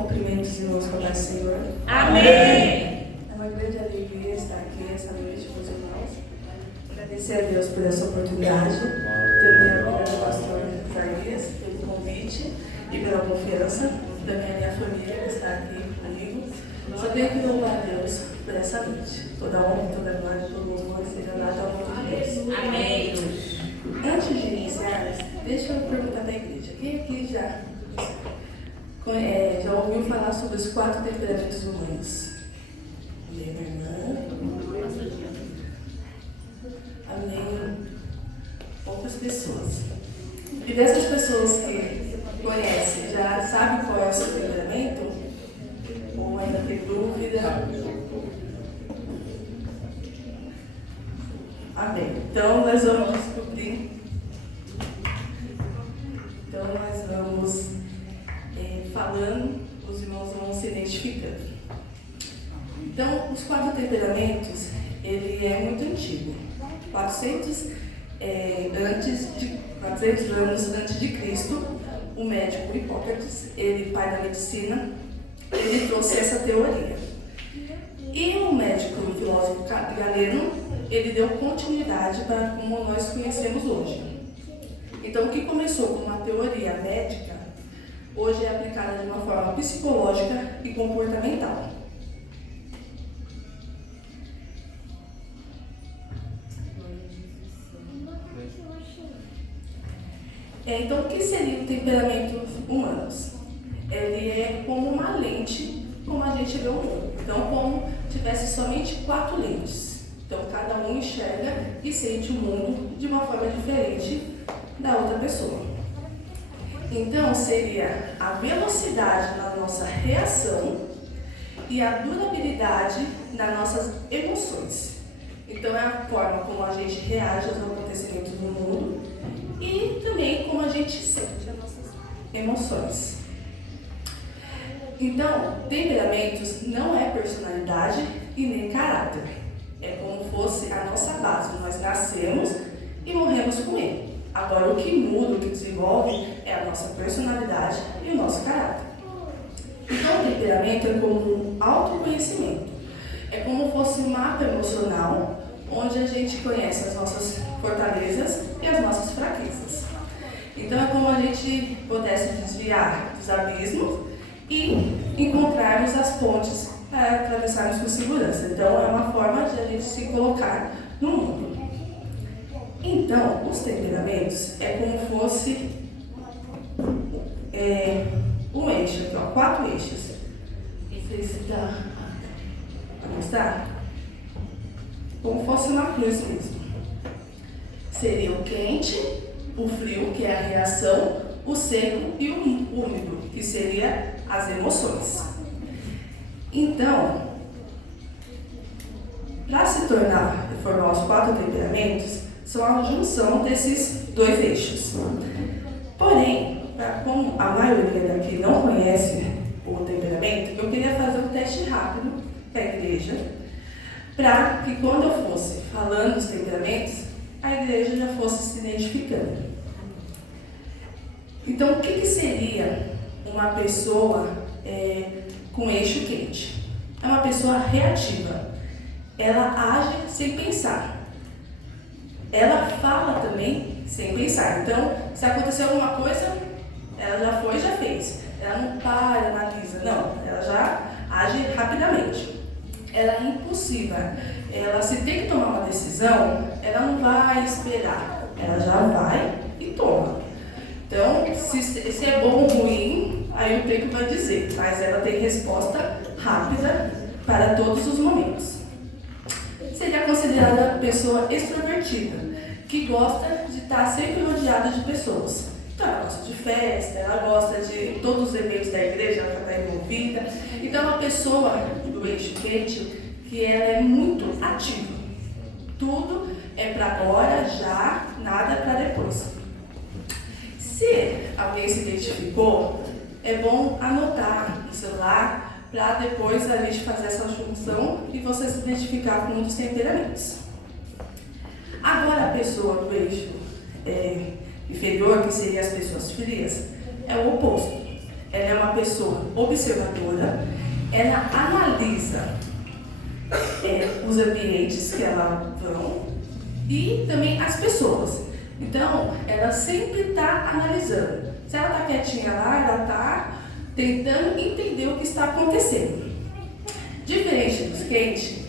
cumprimentos e irmãos com a paz do Senhor. Amém. É uma grande alegria estar aqui essa noite com os irmãos. Agradecer a Deus por essa oportunidade, também a vida do pastor Isaías, pelo convite e pela confiança, também a minha família que está aqui comigo. Só tenho que louvar a Deus por essa noite. Toda honra, toda glória, todo louvor seja dado ao nome de Deus. Amém. Antes de iniciar, deixa eu perguntar para a igreja. Quem aqui já ouviu falar sobre os 4 temperamentos humanos? Amém, minha irmã? Amém. Poucas pessoas. E dessas pessoas que conhecem, já sabem qual é o seu temperamento? Ou ainda tem dúvida? Amém. Então nós vamos descobrir. Então nós vamos falando, os irmãos vão se identificando. Então, os 4 temperamentos, ele é muito antigo. 400 anos antes de Cristo, o médico Hipócrates, ele, pai da medicina, ele trouxe essa teoria. E o médico e filósofo Galeno, ele deu continuidade para como nós conhecemos hoje. Então, o que começou como uma teoria médica, hoje é aplicada de uma forma psicológica e comportamental. Então, o que seria o temperamento humano? Ele é como uma lente, como a gente vê o mundo. Então, como tivesse somente 4 lentes. Então, cada um enxerga e sente o mundo de uma forma diferente da outra pessoa. Então, seria a velocidade na nossa reação e a durabilidade das nossas emoções. Então, é a forma como a gente reage aos acontecimentos do mundo e também como a gente sente as nossas emoções. Então, temperamentos não é personalidade e nem caráter. É como fosse a nossa base. Nós nascemos e morremos com ele. Agora, o que muda, o que desenvolve é a nossa personalidade e o nosso caráter. Então, o temperamento é como um autoconhecimento. É como fosse um mapa emocional, onde a gente conhece as nossas fortalezas e as nossas fraquezas. Então, é como a gente pudesse desviar dos abismos e encontrarmos as pontes para atravessarmos com segurança. Então, é uma forma de a gente se colocar no mundo. Então, os temperamentos é como fosse um eixo, aqui, ó, 4 eixos. Não sei se dá para mostrar. Como fosse uma cruz mesmo. Seria o quente, o frio, que é a reação, o seco e o úmido, que seria as emoções. Então, para se formar os 4 temperamentos, são a junção desses 2 eixos. Porém, como a maioria daqui não conhece o temperamento, eu queria fazer um teste rápido para a igreja, para que quando eu fosse falando os temperamentos, a igreja já fosse se identificando. Então, o que seria uma pessoa com eixo quente? É uma pessoa reativa. Ela age sem pensar. Ela fala também sem pensar. Então, se acontecer alguma coisa, ela já foi e já fez. Ela não para, analisa. Não, ela já age rapidamente. Ela é impulsiva. Ela, se tem que tomar uma decisão, ela não vai esperar. Ela já vai e toma. Então, se é bom ou ruim, aí o tempo vai dizer. Mas ela tem resposta rápida para todos os momentos. Seria considerada pessoa extrovertida, que gosta de estar sempre rodeada de pessoas. Então, ela gosta de festa, ela gosta de todos os eventos da igreja, ela está envolvida. Então, é uma pessoa do eixo quente que ela é muito ativa. Tudo é para agora, já, nada para depois. Se alguém se identificou, é bom anotar no celular para depois a gente fazer essa junção e você se identificar com um dos temperamentos. Agora, a pessoa do eixo inferior, que seria as pessoas frias, é o oposto. Ela é uma pessoa observadora, ela analisa os ambientes que ela vão e também as pessoas. Então, ela sempre está analisando. Se ela está quietinha lá, ela está tentando entender o que está acontecendo. Diferente dos quentes,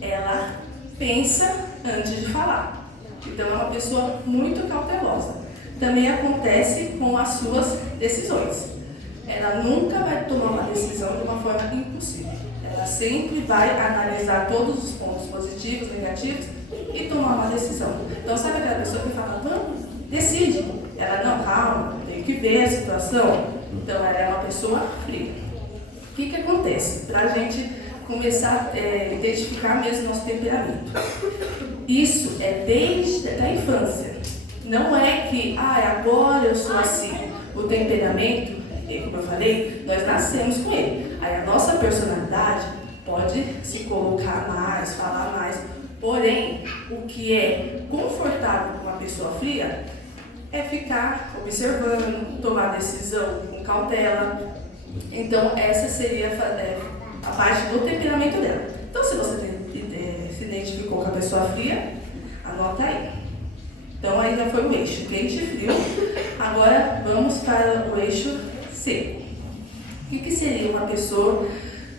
ela pensa antes de falar. Então, é uma pessoa muito cautelosa. Também acontece com as suas decisões. Ela nunca vai tomar uma decisão de uma forma impulsiva. Ela sempre vai analisar todos os pontos positivos, negativos e tomar uma decisão. Então, sabe aquela pessoa que fala, vamos, decide. Ela, não, calma, tem que ver a situação. Então, ela é uma pessoa fria. O que acontece? Para a gente começar a identificar mesmo nosso temperamento. Isso é desde a infância. Não é que, agora eu sou assim. O temperamento, como eu falei, nós nascemos com ele. Aí a nossa personalidade pode se colocar mais, falar mais. Porém, o que é confortável para uma pessoa fria é ficar observando, tomar decisão com cautela. Então, essa seria a parte do temperamento dela. Então, se você se identificou com a pessoa fria, anota aí. Então, aí já foi o eixo quente e frio. Agora, vamos para o eixo seco. O que seria uma pessoa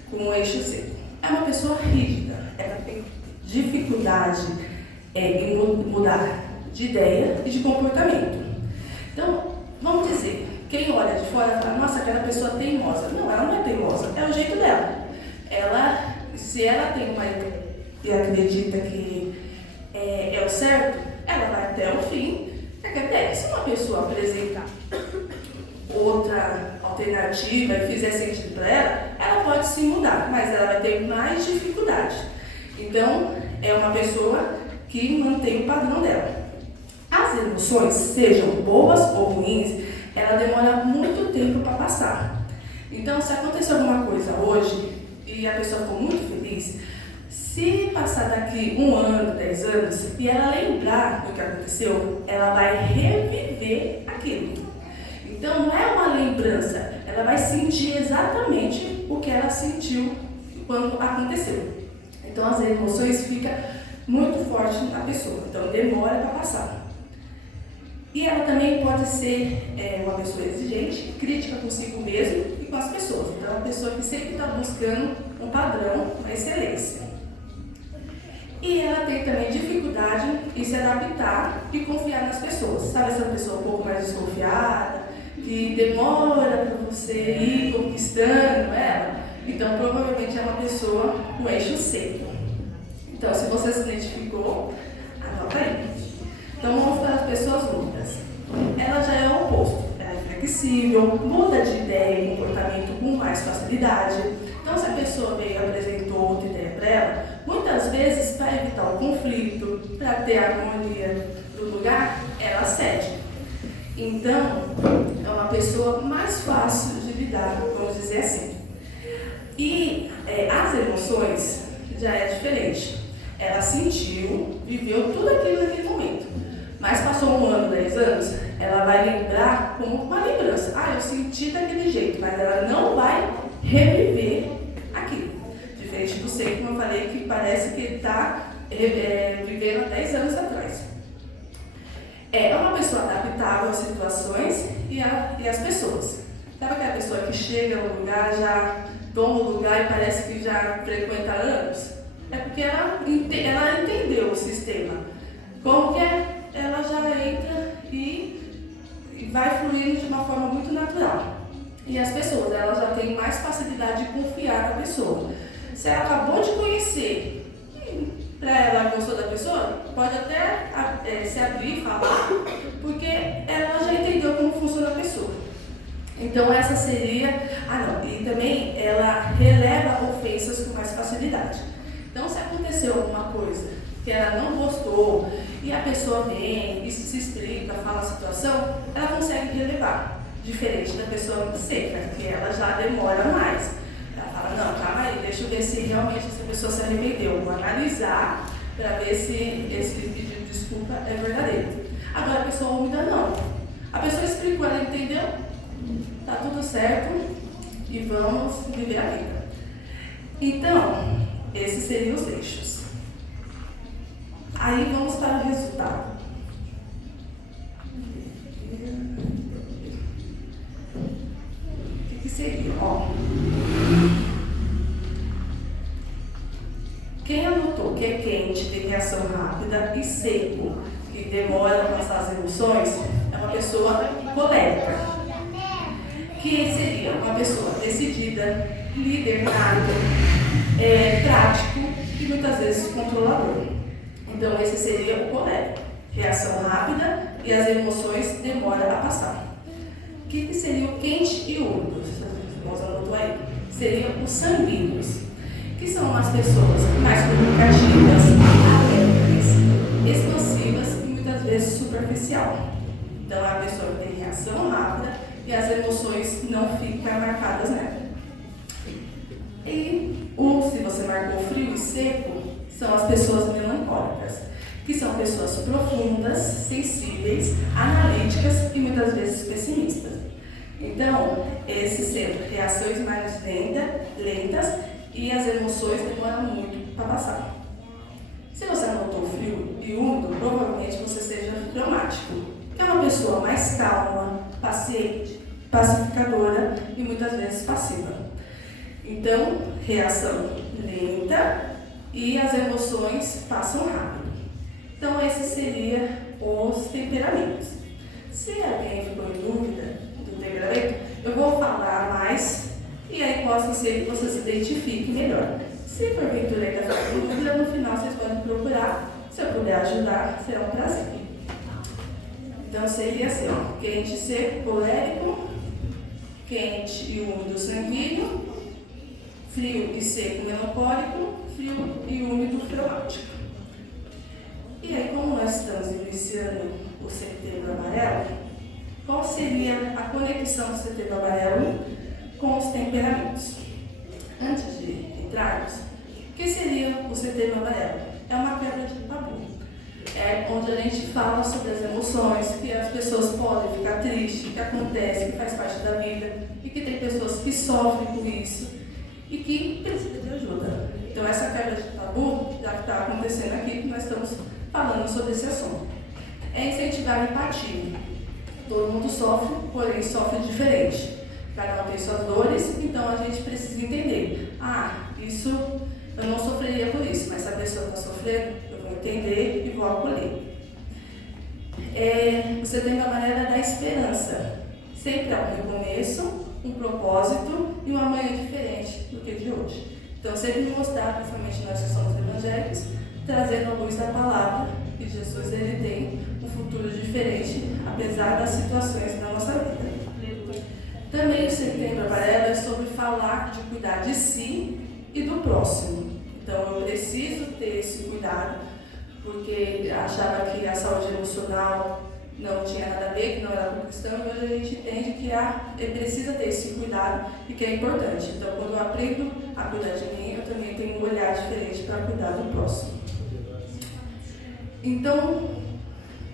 com um eixo seco? É uma pessoa rígida. Ela tem dificuldade em mudar de ideia e de comportamento. Então, vamos dizer, quem olha de fora fala, nossa, aquela pessoa é teimosa. Não, ela não é teimosa, é o jeito dela. Se ela tem uma ideia e acredita que é o certo, ela vai até o fim. Se uma pessoa apresentar outra alternativa e fizer sentido para ela, ela pode se mudar, mas ela vai ter mais dificuldade. Então, é uma pessoa que mantém o padrão dela. As emoções, sejam boas ou ruins, ela demora muito tempo para passar. Então, se acontecer alguma coisa hoje e a pessoa for muito feliz, se passar daqui 1 ano, 10 anos, e ela lembrar do que aconteceu, ela vai reviver aquilo. Então, não é uma lembrança, ela vai sentir exatamente o que ela sentiu quando aconteceu. Então, as emoções ficam muito fortes na pessoa, então demora para passar. E ela também pode ser uma pessoa exigente, crítica consigo mesmo e com as pessoas. Então, é uma pessoa que sempre está buscando um padrão, uma excelência. E ela tem também dificuldade em se adaptar e confiar nas pessoas. Sabe essa pessoa um pouco mais desconfiada, que demora para você ir conquistando ela? Então, provavelmente é uma pessoa com eixo seco. Então, se você se identificou, anota aí. Então, vamos para as pessoas únicas. Ela já é o oposto. Ela é flexível, muda de ideia e comportamento com mais facilidade. Então, se a pessoa veio e apresentou outra ideia para ela, muitas vezes, para evitar o conflito, para ter a harmonia do lugar, ela cede. Então, é uma pessoa mais fácil de lidar, vamos dizer assim. E as emoções já é diferente. Ela sentiu, viveu tudo aquilo naquele momento. Mas passou 1 ano, 10 anos, ela vai lembrar como uma lembrança. Eu senti daquele jeito, mas ela não vai reviver aquilo. Diferente do seco, como eu falei, que parece que ele está vivendo há 10 anos atrás. É uma pessoa adaptável às situações e às pessoas. Sabe aquela pessoa que chega no lugar, já toma o lugar e parece que já frequenta há anos? É porque ela entendeu o sistema. Como que ela já entra e vai fluindo de uma forma muito natural. E as pessoas, elas já têm mais facilidade de confiar na pessoa. Se ela acabou de conhecer, para ela gostou da pessoa, pode até se abrir e falar, porque ela já entendeu como funciona a pessoa. Então essa seria, e também ela releva ofensas com mais facilidade. Então se aconteceu alguma coisa que ela não gostou e a pessoa vem e se explica, fala a situação, ela consegue relevar. Diferente da pessoa seca, que ela já demora mais. Ela fala, não, calma aí, deixa eu ver se realmente essa pessoa se arrependeu. Vou analisar para ver se esse pedido de desculpa é verdadeiro. Agora a pessoa úmida não. A pessoa explicou, ela entendeu? Tá tudo certo, e vamos viver a vida. Então, esses seriam os eixos. Aí vamos para o resultado. O que seria? Quem anotou que é quente, tem reação rápida e seco e demora a passar as emoções, é uma pessoa colérica. Que seria uma pessoa decidida, líder nato, prático e muitas vezes controlador. Então esse seria o colérico. Reação rápida e as emoções demoram a passar. O que seria o quente e úmido? Você anotou aí? Seriam os sanguíneos, que são as pessoas mais comunicativas, alegres, expansivas e muitas vezes superficial. Então é a pessoa que tem reação rápida e as emoções não ficam marcadas nela. E se você marcou frio e seco, são as pessoas melancólicas, que são pessoas profundas, sensíveis, analíticas e muitas vezes pessimistas. Então, esses são reações mais lentas e as emoções demoram muito para passar. Se você anotou frio e úmido, provavelmente você seja fleumático, que é uma pessoa mais calma, paciente, pacificadora e muitas vezes passiva. Então, reação lenta e as emoções passam rápido. Então, esses seriam os temperamentos. Se alguém ficou em dúvida do temperamento, eu vou falar mais e aí possa ser que você se identifique melhor. Se porventura ainda ficar em dúvida, no final vocês podem procurar. Se eu puder ajudar, será um prazer. Então, seria assim, quente, seco, colérico, quente e úmido, sanguíneo, frio e seco, melancólico, frio e úmido, fleumático. E aí, como nós estamos iniciando o Setembro Amarelo, qual seria a conexão do Setembro Amarelo com os temperamentos? Antes de entrarmos, o que seria o Setembro Amarelo? É uma quebra de tabu. É onde a gente fala sobre as emoções, que as pessoas podem ficar tristes, que acontece, que faz parte da vida, e que tem pessoas que sofrem com isso e que precisam de ajuda. Então, essa quebra de tabu já está acontecendo aqui, que nós estamos falando sobre esse assunto. É incentivar a empatia. Todo mundo sofre, porém sofre diferente. Cada um tem suas dores, então a gente precisa entender. Isso eu não sofreria por isso, mas se a pessoa está sofrendo, eu vou entender e vou acolher. O Setembro Amarelo da esperança. Sempre há um recomeço, um propósito e uma manhã diferente do que de hoje. Então, sempre mostrar, principalmente nós que somos evangélicos, trazendo a luz da palavra, que Jesus ele tem um futuro diferente, apesar das situações da nossa vida. Também o Setembro Amarelo é sobre falar de cuidar de si e do próximo. Então, eu preciso ter esse cuidado, porque achava que a saúde emocional não tinha nada a ver, que não era cristão, e hoje a gente entende que precisa ter esse cuidado e que é importante. Então, quando eu aprendo a cuidar de mim, eu também tenho um olhar diferente para cuidar do próximo. Então,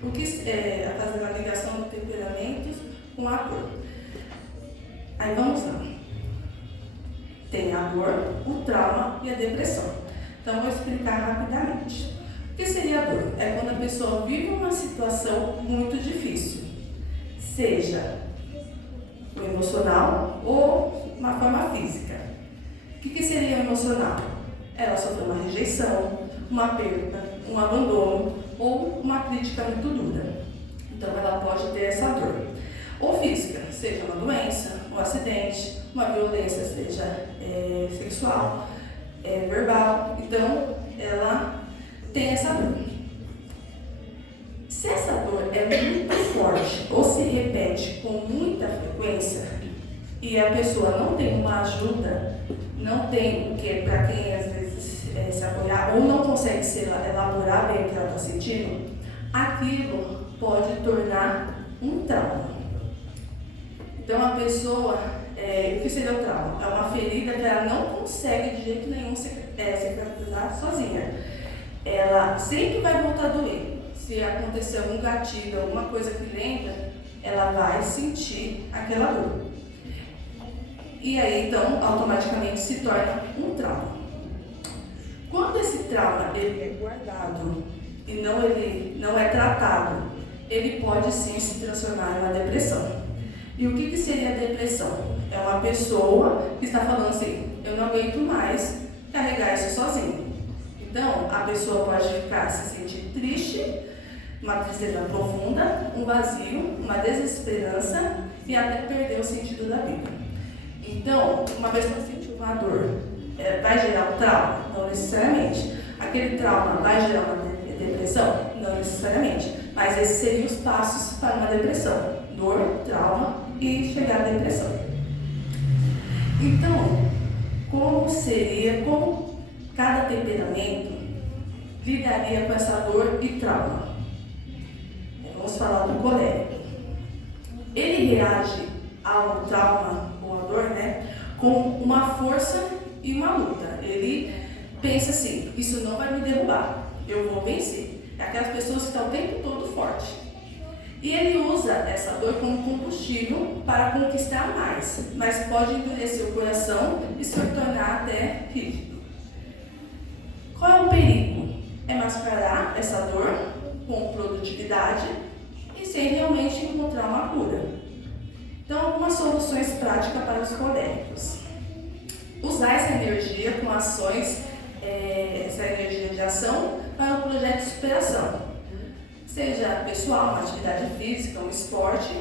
o que fazer uma ligação de temperamentos com a cor. Aí vamos lá. Tem a dor, o trauma e a depressão. Então, vou explicar rapidamente. O que seria a dor? É quando a pessoa vive uma situação muito difícil, seja o emocional ou uma forma física. O que seria o emocional? Ela sofreu uma rejeição, uma perda, um abandono ou uma crítica muito dura. Então, ela pode ter essa dor. Ou física, seja uma doença, um acidente, uma violência, seja sexual, verbal. Então, ela tem essa dor. Se essa dor é muito forte ou se repete com muita frequência e a pessoa não tem uma ajuda, não tem o que para quem às vezes se apoiar ou não consegue elaborar bem o que ela está sentindo, aquilo pode tornar um trauma. Então a pessoa, o que seria o trauma? É uma ferida que ela não consegue de jeito nenhum cicatrizar sozinha. Ela sempre vai voltar a doer. Se acontecer algum gatilho, alguma coisa que lembra, ela vai sentir aquela dor. e aí então automaticamente se torna um trauma. Quando esse trauma ele é guardado e ele não é tratado, ele pode sim se transformar em uma depressão. E o que seria a depressão? É uma pessoa que está falando assim, eu não aguento mais carregar isso sozinho. Então, a pessoa pode ficar se sentir triste, uma tristeza profunda, um vazio, uma desesperança e até perder o sentido da vida. Então, uma pessoa sentir uma dor, vai gerar um trauma? Não necessariamente. Aquele trauma vai gerar uma depressão? Não necessariamente. Mas esses seriam os passos para uma depressão: dor, trauma e chegar à depressão. Então, como cada temperamento lidaria com essa dor e trauma? Vamos falar do colérico. Ele reage ao trauma ou à dor, com uma força e uma luta. Ele pensa assim, isso não vai me derrubar, eu vou vencer. É aquelas pessoas que estão o tempo todo forte. E ele usa essa dor como combustível para conquistar mais, mas pode endurecer o coração e se tornar até rígido. Qual é o perigo? É mascarar essa dor com produtividade e sem realmente encontrar uma cura. Então, algumas soluções práticas para os coléricos. Usar essa energia com ações, essa energia de ação para um projeto de superação. Seja pessoal, uma atividade física, um esporte,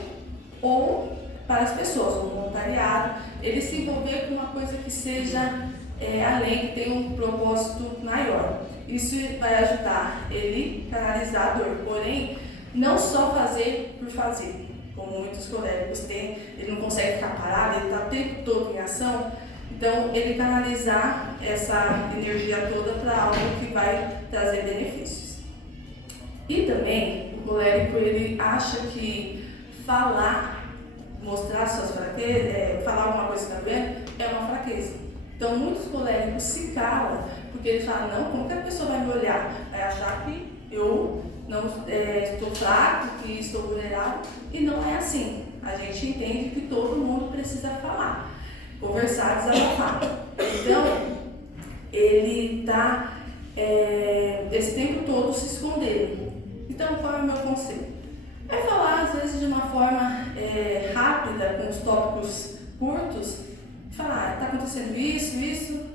ou para as pessoas, um voluntariado, ele se envolver com uma coisa que seja além, que tenha um propósito maior. Isso vai ajudar ele a canalizar a dor, porém, não só fazer por fazer, como muitos coléricos têm, ele não consegue ficar parado, ele está o tempo todo em ação, então ele canalizar essa energia toda para algo que vai trazer benefícios. E também, o colérico, ele acha que falar, mostrar suas fraquezas, falar alguma coisa que está vendo, é uma fraqueza. Então, muitos coléricos se calam, porque eles falam, não, como que a pessoa vai me olhar? Vai achar que eu não estou fraco, que estou vulnerável, e não é assim. A gente entende que todo mundo precisa falar, conversar, desabafar. Então, ele está esse tempo todo se escondendo. Então, qual é o meu conselho? É falar, às vezes, de uma forma rápida, com os tópicos curtos, falar, está acontecendo isso,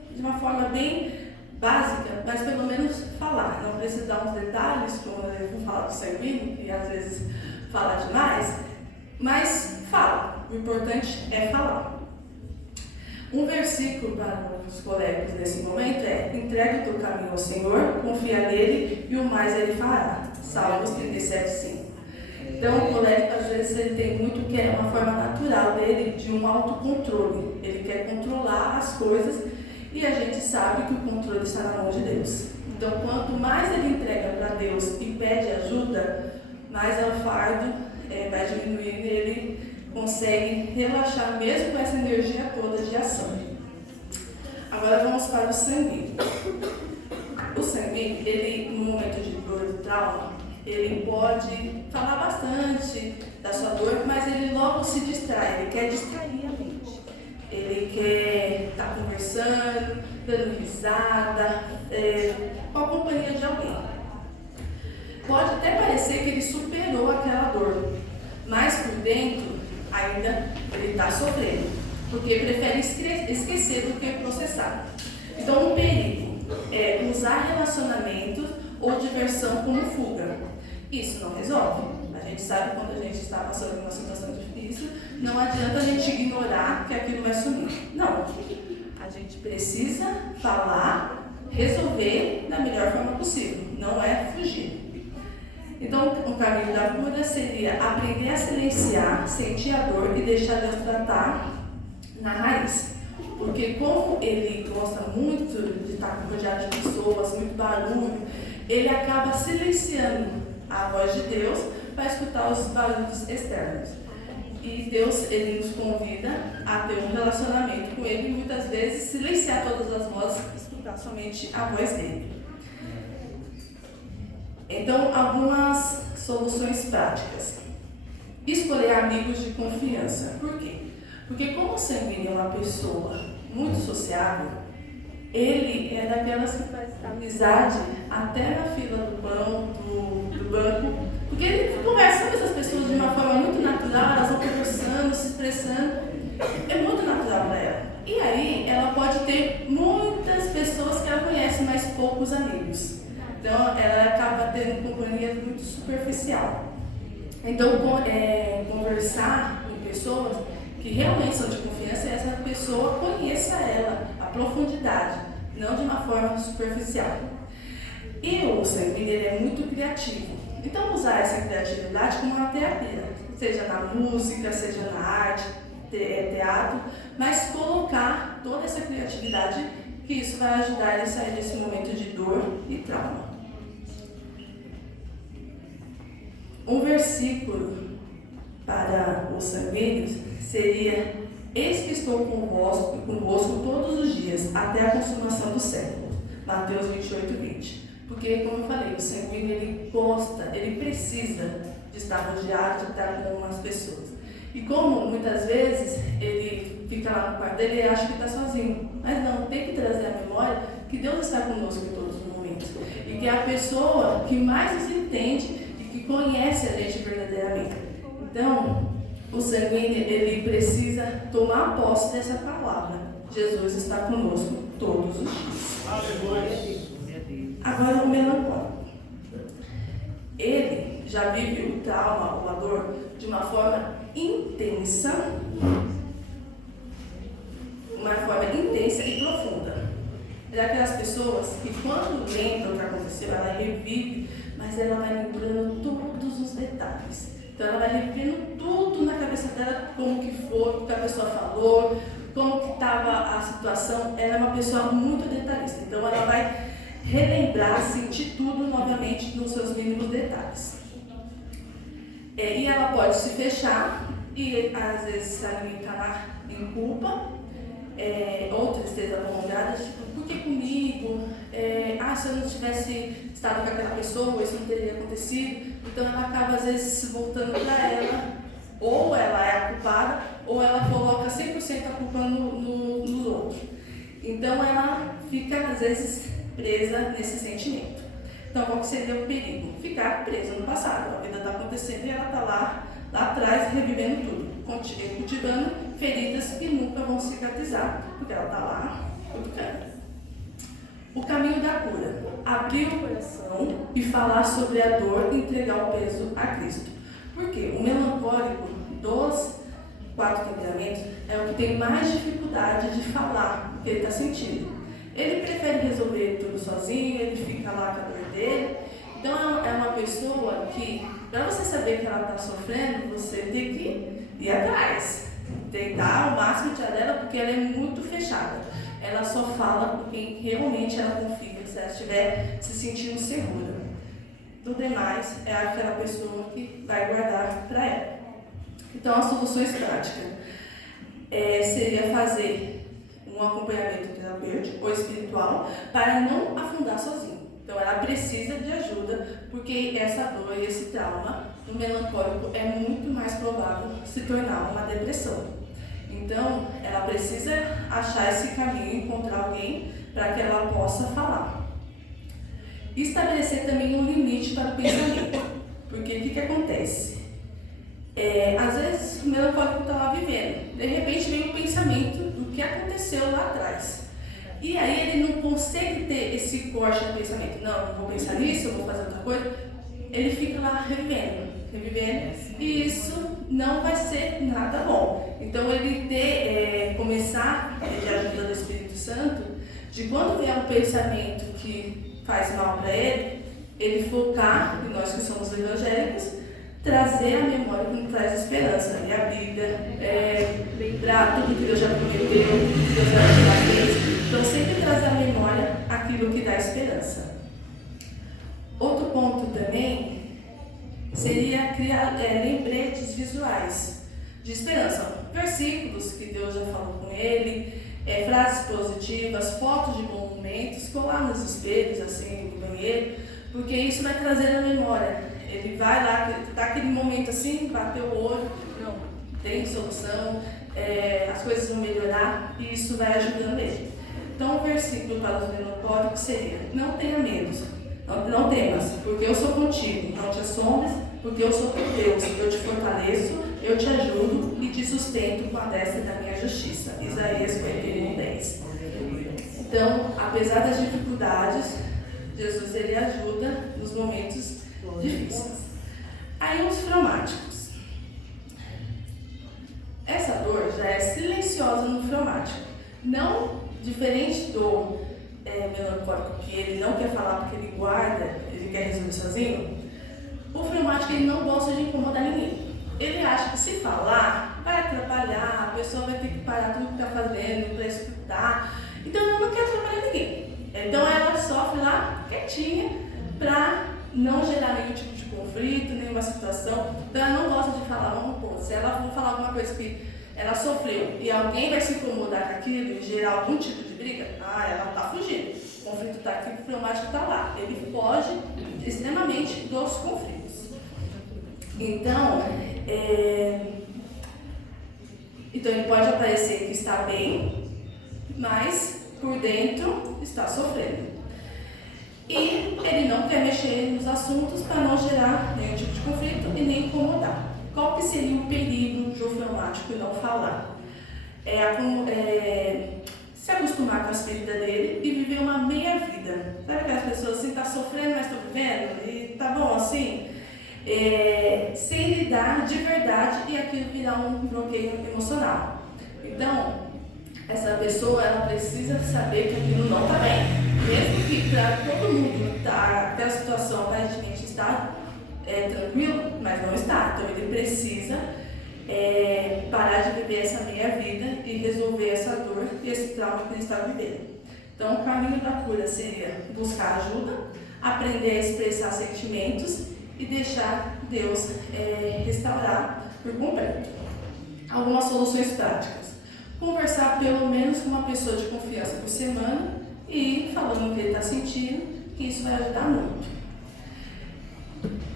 de uma forma bem básica, mas pelo menos falar. Não precisa dar uns detalhes, como eu vou falar do sanguíneo, que às vezes fala demais, mas fala. O importante é falar. Um versículo para os coléricos nesse momento é: entregue o teu caminho ao Senhor, confia nele e o mais ele fará. Salmos 37:5. Então, o colérico, às vezes, ele tem muito que é uma forma natural dele de um autocontrole. Ele quer controlar as coisas e a gente sabe que o controle está na mão de Deus. Então, quanto mais ele entrega para Deus e pede ajuda, mais o fardo vai diminuindo e ele consegue relaxar mesmo com essa energia toda de ação. Agora vamos para o sanguíneo. O sanguíneo, ele, no momento de dor, de trauma, ele pode falar bastante da sua dor, mas ele logo se distrai, ele quer distrair a mente. Ele quer estar conversando, dando risada, com a companhia de alguém. Pode até parecer que ele superou aquela dor, mas por dentro ainda ele está sofrendo, porque prefere esquecer do que processar. Então, o perigo é usar relacionamentos ou diversão como fuga. Isso não resolve. A gente sabe quando a gente está passando por uma situação difícil, não adianta a gente ignorar que aquilo vai sumir. Não. A gente precisa falar, resolver da melhor forma possível. Não é fugir. Então, o caminho da cura seria aprender a silenciar, sentir a dor e deixar Deus tratar na raiz. Porque como ele gosta muito de estar rodeado de pessoas, muito barulho, ele acaba silenciando a voz de Deus para escutar os barulhos externos. E Deus, ele nos convida a ter um relacionamento com ele e muitas vezes silenciar todas as vozes e escutar somente a voz dele. Então, algumas soluções práticas. Escolher amigos de confiança. Por quê? Porque como o sanguíneo é uma pessoa muito sociável, ele é daquelas que faz amizade até na fila do banco, porque ele conversa com essas pessoas de uma forma muito natural, elas vão conversando, se expressando, é muito natural para ela. E aí ela pode ter muitas pessoas que ela conhece, mas poucos amigos. Então ela acaba tendo companhia muito superficial. Então conversar com pessoas que realmente são de confiança, essa pessoa conheça ela, a profundidade, não de uma forma superficial. E o sanguíneo ele é muito criativo. Então usar essa criatividade como uma terapia, seja na música, seja na arte, teatro, mas colocar toda essa criatividade, que isso vai ajudar ele a sair desse momento de dor e trauma. Um versículo para os sanguíneos seria: eis que estou convosco todos os dias, até a consumação do século. Mateus 28:20. Porque, como eu falei, o sanguíneo ele gosta, ele precisa de estar rodeado, de estar com as pessoas. E como muitas vezes ele fica lá no quarto dele e acha que está sozinho. Mas não, tem que trazer a memória que Deus está conosco em todos os momentos. E que é a pessoa que mais nos entende e que conhece a gente verdadeiramente. Então, o sanguíneo ele precisa tomar posse dessa palavra. Jesus está conosco todos os dias. Aleluia. Agora o melancólico. Ele já vive o trauma, a dor, de uma forma intensa e profunda. É daquelas pessoas que quando lembra o que aconteceu, ela revive, mas ela vai lembrando todos os detalhes. Então ela vai revivendo tudo na cabeça dela, como que foi, o que a pessoa falou, como que estava a situação. Ela é uma pessoa muito detalhista, então ela vai relembrar, sentir tudo novamente nos seus mínimos detalhes. E ela pode se fechar e às vezes se alimentar em culpa, ou tristeza prolongada, tipo, por que comigo? Se eu não tivesse estado com aquela pessoa, isso não teria acontecido. Então ela acaba às vezes se voltando para ela, ou ela é a culpada, ou ela coloca 100% a culpa nos outros. Então ela fica às vezes presa nesse sentimento. Então, qual que seria o perigo? Ficar presa no passado. A vida está acontecendo e ela está lá atrás, revivendo tudo, cultivando feridas que nunca vão cicatrizar, porque ela está lá cutucando. O caminho da cura: abrir o coração e falar sobre a dor e entregar o peso a Cristo. Porque o melancólico dos 4 temperamentos é o que tem mais dificuldade de falar o que ele está sentindo. Ele prefere resolver tudo sozinho, ele fica lá com a dor dele. Então é uma pessoa que, para você saber que ela está sofrendo, você tem que ir atrás, tentar o máximo tirar dela, porque ela é muito fechada. Ela só fala com quem realmente ela confia, se ela estiver se sentindo segura. Do demais é aquela pessoa que vai guardar para ela. Então as soluções práticas seria fazer um acompanhamento terapêutico ou espiritual para não afundar sozinho. Então ela precisa de ajuda, porque essa dor e esse trauma no melancólico é muito mais provável se tornar uma depressão. Então ela precisa achar esse caminho, encontrar alguém para que ela possa falar. Estabelecer também um limite para o pensamento, porque o que acontece? Às vezes o melancólico está lá vivendo, de repente vem um pensamento do que aconteceu lá atrás. E aí ele não consegue ter esse corte no pensamento. Não vou pensar nisso, eu vou fazer outra coisa. Ele fica lá revivendo, e isso não vai ser nada bom. Então ele começar a pedir ajuda do Espírito Santo, de quando vier um pensamento que faz mal para ele focar, e nós que somos evangélicos, trazer a memória que nos traz esperança. E a Bíblia, lembrar tudo que Deus já prometeu, que Deus já fez. Então, sempre trazer à memória aquilo que dá esperança. Outro ponto também seria criar lembretes visuais de esperança. Versículos que Deus já falou com ele, frases positivas, fotos de bons momentos, colar nos espelhos, assim, no banheiro, porque isso vai trazer a memória. Ele vai lá, tá aquele momento assim, bateu o olho, não, tem solução, as coisas vão melhorar e isso vai ajudando ele. Então, o versículo para os melancólicos seria: não tenha medo, não temas, porque eu sou contigo, não te assombres, porque eu sou teu Deus, eu te fortaleço, eu te ajudo e te sustento com a destra da minha justiça. Isaías 41:10. Então, apesar das dificuldades, Jesus ele ajuda nos momentos difíceis. Aí os fleumáticos. Essa dor já é silenciosa no fleumático. Não diferente do melancólico, que ele não quer falar porque ele guarda, ele quer resolver sozinho. O fleumático ele não gosta de incomodar ninguém. Ele acha que se falar vai atrapalhar, a pessoa vai ter que parar tudo que está fazendo para escutar. Então ela não quer atrapalhar ninguém. Então ela sofre lá quietinha para não gerar nenhum tipo de conflito, nenhuma situação. Então ela não gosta de falar, vamos pôr, se ela for falar alguma coisa que ela sofreu e alguém vai se incomodar com aquilo e gerar algum tipo de briga, ela está fugindo. O conflito está aqui, o fleumático está lá. Ele foge extremamente dos conflitos. Então ele pode aparecer que está bem, mas por dentro está sofrendo. E ele não quer mexer nos assuntos para não gerar nenhum tipo de conflito e nem incomodar. Qual que seria o perigo do fleumático e não falar? Se acostumar com as feridas dele e viver uma meia vida. Sabe aquelas pessoas assim, tá sofrendo, mas estão vivendo? E tá bom assim? Sem lidar de verdade e aquilo virar um bloqueio emocional. Então, essa pessoa ela precisa saber que aquilo não está bem. Mesmo que para todo mundo aquela situação aparentemente está tranquilo, mas não está. Então ele precisa parar de viver essa meia vida e resolver essa dor e esse trauma que ele está vivendo. Então o caminho da cura seria buscar ajuda, aprender a expressar sentimentos e deixar Deus restaurar por completo. Algumas soluções práticas. Conversar pelo menos com uma pessoa de confiança por semana e ir falando o que ele está sentindo, que isso vai ajudar muito.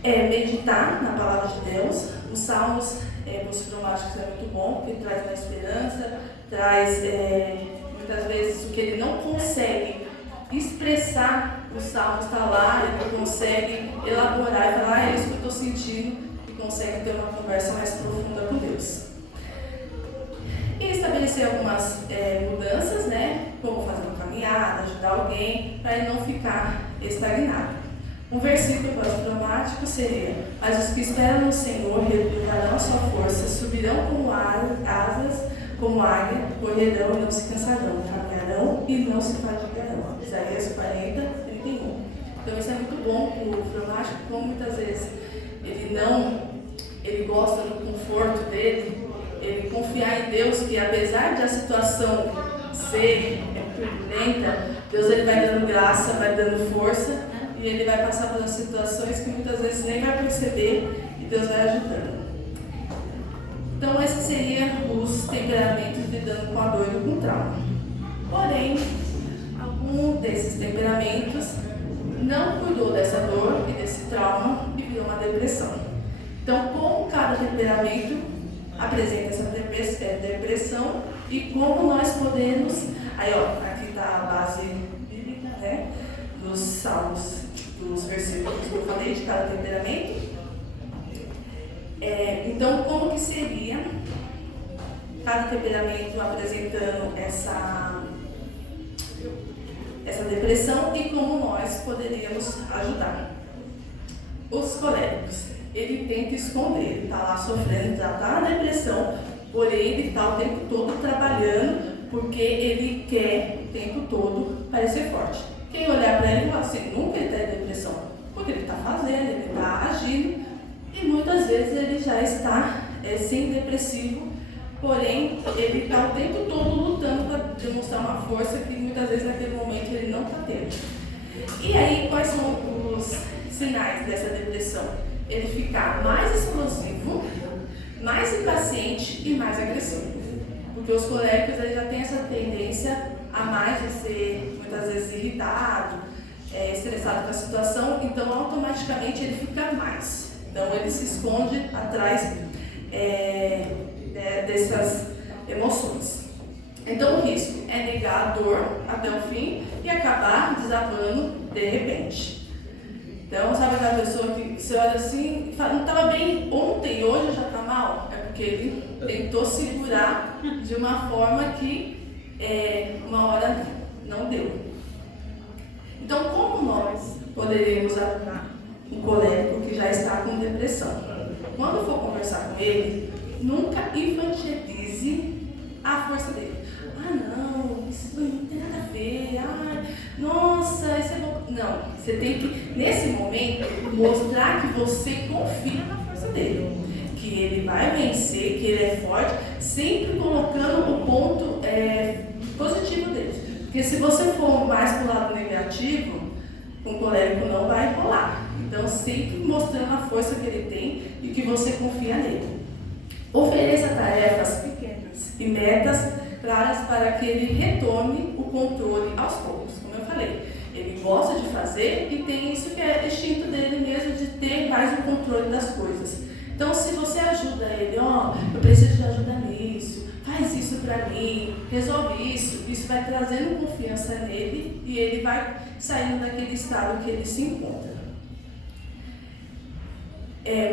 Meditar na palavra de Deus. Os salmos os fleumáticos é muito bom, porque traz uma esperança, traz muitas vezes o que ele não consegue expressar, o salmo está lá, ele consegue elaborar e falar, é isso que eu estou sentindo, e consegue ter uma conversa mais profunda com Deus. E estabelecer algumas mudanças, né? Como fazer uma caminhada, ajudar alguém, para ele não ficar estagnado. Um versículo para os fleumáticos seria: mas os que esperam no Senhor recuperarão a sua força, subirão como asas, como águia, correrão e não se cansarão, caminharão e não se fadigarão. Isaías 40:31. Então isso é muito bom para o fleumático, como muitas vezes ele gosta do conforto dele, ele confiar em Deus, que apesar de a situação ser turbulenta, Deus ele vai dando graça, vai dando força, e ele vai passar pelas situações que muitas vezes nem vai perceber, e Deus vai ajudando. Então esses seriam os temperamentos lidando com a dor e com o trauma. Porém, algum desses temperamentos não cuidou dessa dor e desse trauma e virou uma depressão. Então, como cada temperamento apresenta essa depressão e como nós podemos... Aí, aqui está a base bíblica, né? Dos salmos, dos versículos que eu falei de cada temperamento. Então, como que seria cada temperamento apresentando essa depressão e como nós poderíamos ajudar? Os coléricos, ele tenta esconder, ele está lá sofrendo, já está na depressão, porém ele está o tempo todo trabalhando porque ele quer o tempo todo parecer forte. Quem olhar para ele fala assim, nunca ele está em depressão, porque ele está fazendo, ele está agindo, e muitas vezes ele já está sem depressivo, porém ele está o tempo todo lutando para demonstrar uma força que muitas vezes naquele momento ele não está tendo. E aí, quais são os sinais dessa depressão? Ele ficar mais explosivo, mais impaciente e mais agressivo. Porque os coléricos eles já têm essa tendência a mais de ser muitas vezes irritado, estressado com a situação, então automaticamente ele fica mais. Então ele se esconde atrás emoções. Então, o risco é negar a dor até o fim e acabar desabando de repente. Então, sabe aquela pessoa que você olha assim e fala, não estava bem ontem, hoje já está mal? É porque ele tentou segurar de uma forma que uma hora não deu. Então, como nós poderíamos ajudar um colérico que já está com depressão? Quando for conversar com ele, nunca infantilize a força dele. Ah, não, isso não tem nada a ver. Ah, nossa, isso é bom. Não, você tem que, nesse momento, mostrar que você confia na força dele. Que ele vai vencer, que ele é forte, sempre colocando o ponto positivo dele. Porque se você for mais para o lado negativo, com o colérico não vai rolar. Então, sempre mostrando a força que ele tem e que você confia nele. Ofereça tarefas pequenas e metas claras para que ele retome o controle aos poucos, como eu falei. Ele gosta de fazer e tem isso que é instinto dele mesmo, de ter mais o controle das coisas. Então, se você ajuda ele, eu preciso de ajuda nisso, faz isso para mim, resolve isso, isso vai trazendo confiança nele e ele vai saindo daquele estado que ele se encontra.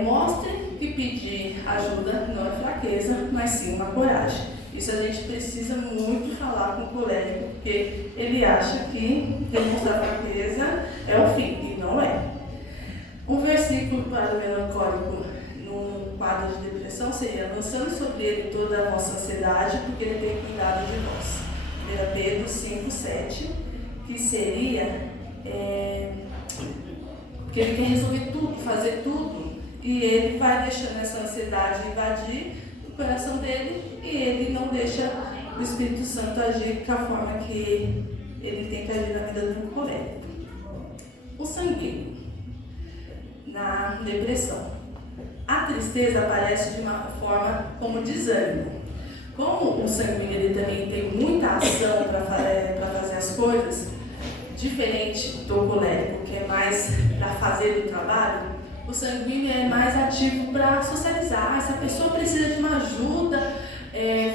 Mostre que pedir ajuda não é fraqueza, mas sim uma coragem. Isso a gente precisa muito falar com o colérico, porque ele acha que demonstrar fraqueza é o fim, e não é. Um versículo para o melancólico no quadro de depressão seria: lançando sobre ele toda a vossa ansiedade, porque ele tem cuidado de vós. 1 Pedro 5,7, que seria porque ele quer resolver tudo, fazer tudo, e ele vai deixando essa ansiedade invadir o coração dele e ele não deixa o Espírito Santo agir com a forma que ele tem que agir na vida do colérico. O sanguíneo na depressão. A tristeza aparece de uma forma como desânimo. Como o sanguíneo ele também tem muita ação para fazer as coisas, diferente do colérico, que é mais para fazer o trabalho, o sanguíneo é mais ativo para socializar. Essa pessoa precisa de uma ajuda,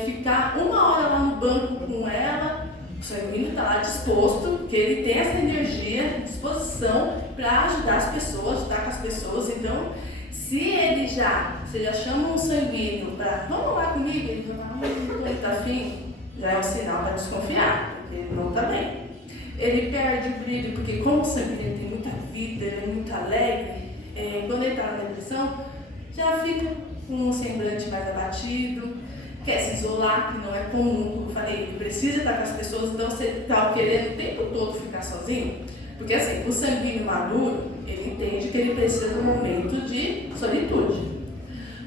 ficar uma hora lá no banco com ela, o sanguíneo está lá disposto, porque ele tem essa energia, disposição para ajudar as pessoas, ajudar com as pessoas. Então, se você já chama um sanguíneo para, vamos lá comigo, ele vai falar, ele está afim, já é um sinal para desconfiar, porque ele não está bem. Ele perde o brilho, porque como o sanguíneo tem muita vida, ele é muito alegre, quando ele está na depressão, já fica com um semblante mais abatido, quer se isolar, que não é comum, como eu falei, ele precisa estar com as pessoas, então você está querendo o tempo todo ficar sozinho, porque assim, o sanguíneo maduro, ele entende que ele precisa de um momento de solitude.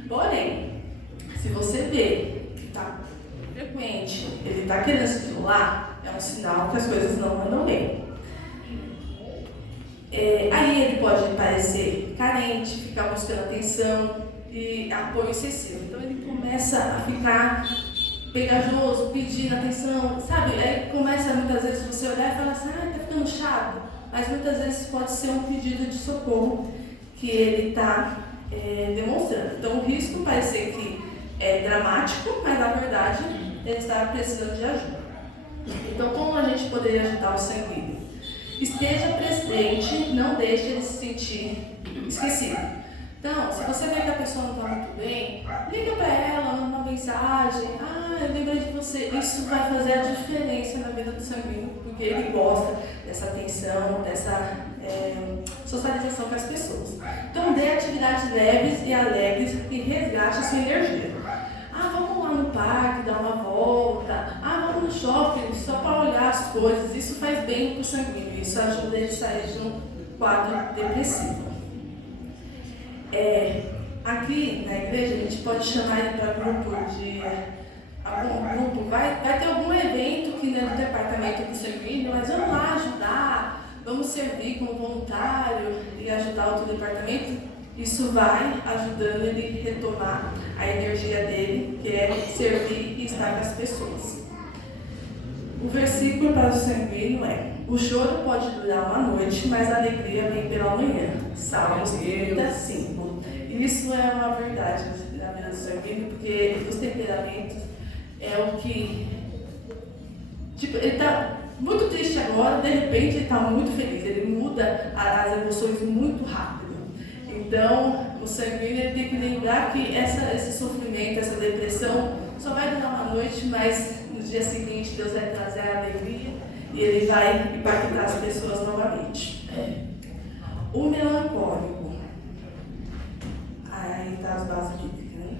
Porém, se você vê que está frequente, ele está querendo se isolar, é um sinal que as coisas não andam bem. Aí ele pode parecer carente, ficar buscando atenção e apoio excessivo. Então ele começa a ficar pegajoso, pedindo atenção, sabe? Aí começa muitas vezes você olhar e falar assim, tá ficando chato. Mas muitas vezes pode ser um pedido de socorro que ele está demonstrando. Então o risco parece ser que é dramático, mas na verdade ele está precisando de ajuda. Então como a gente poderia ajudar o sanguíneo? Esteja presente, não deixe ele se sentir esquecido. Então, se você vê que a pessoa não está muito bem, liga para ela, manda uma mensagem, eu lembrei de você. Isso vai fazer a diferença na vida do sanguíneo, porque ele gosta dessa atenção, dessa socialização com as pessoas. Então, dê atividades leves e alegres e resgate a sua energia. Vamos lá no parque, dar uma volta. Vamos no shopping, só para olhar as coisas. Isso faz bem para o sanguíneo, isso ajuda ele a sair de um quadro depressivo. Aqui na igreja a gente pode chamar ele para grupo de algum grupo, vai ter algum evento que não é do departamento do sanguíneo, mas vamos lá ajudar, vamos servir como voluntário e ajudar outro departamento. Isso vai ajudando ele a retomar a energia dele, que é servir e estar com as pessoas. O versículo para o sanguíneo é: o choro pode durar uma noite, mas a alegria vem pela manhã. Salmos 35. Isso é uma verdade na vida do sanguíneo, porque os temperamentos é o que, tipo, ele está muito triste agora, de repente ele está muito feliz, ele muda as emoções muito rápido. Então, o sanguíneo ele tem que lembrar que esse sofrimento, essa depressão, só vai durar uma noite, mas no dia seguinte Deus vai trazer a alegria e ele vai impactar as pessoas novamente. O melancólico. Aí está as bases bíblicas, né?